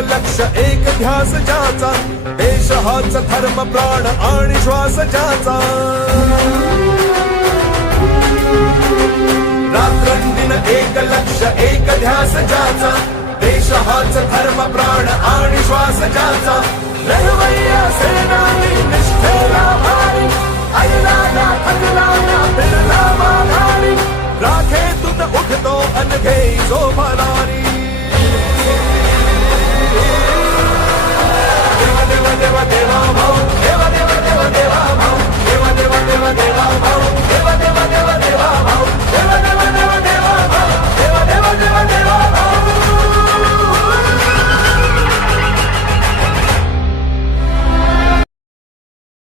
लक्ष एक ध्यास ज्याचा, देश हाच धर्म प्राण आणि श्वास ज्याचा। रात्रंदिन एक लक्ष एक ध्यास ज्याचा, देश हाच धर्म प्राण आणि श्वास ज्याचा। लढवय्या